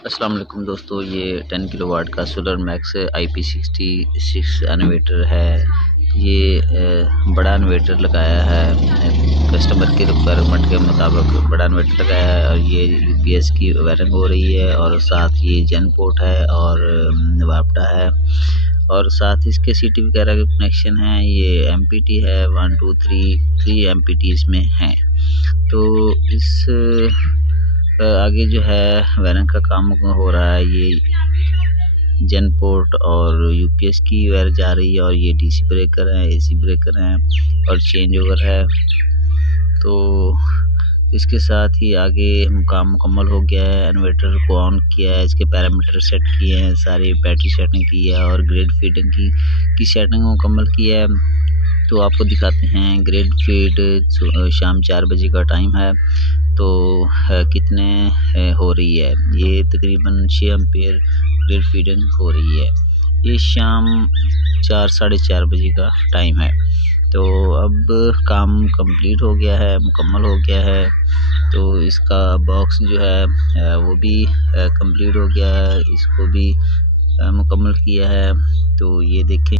अस्सलाम वालेकुम दोस्तों, ये 10 किलोवाट का सोलर मैक्स IP66 इन्वर्टर है। ये बड़ा इन्वर्टर लगाया है, कस्टमर के रिक्वायरमेंट के मुताबिक बड़ा इन्वर्टर लगाया है। और ये UPS की वायरिंग हो रही है और साथ ये जन पोर्ट है और वापटा है और साथ ही इसके CT वगैरह के कनेक्शन हैं। ये MPT है 1 2 3 MPT इसमें हैं। तो इस आगे जो है वायरिंग का काम हो रहा है। ये जन पोर्ट और UPS की वायर जा रही है और ये DC ब्रेकर है, AC ब्रेकर हैं और चेंज ओवर है। तो इसके साथ ही आगे काम मुकम्मल हो गया है। इन्वर्टर को ऑन किया है, इसके पैरामीटर सेट किए हैं, सारी बैटरी सेटिंग की है और ग्रिड फीडिंग की सेटिंग मुकम्मल की है। तो आपको दिखाते हैं ग्रिड फीड शाम 4 बजे का टाइम है। तो कितने हो रही है, ये तकरीबन 6 एम्पेयर ग्रिड फीडिंग हो रही है। ये शाम 4 साढ़े 4 बजे का टाइम है। तो अब काम कंप्लीट हो गया है, मुकम्मल हो गया है। तो इसका बॉक्स जो है वो भी कंप्लीट हो गया है, इसको भी मुकम्मल किया है। तो ये देखें।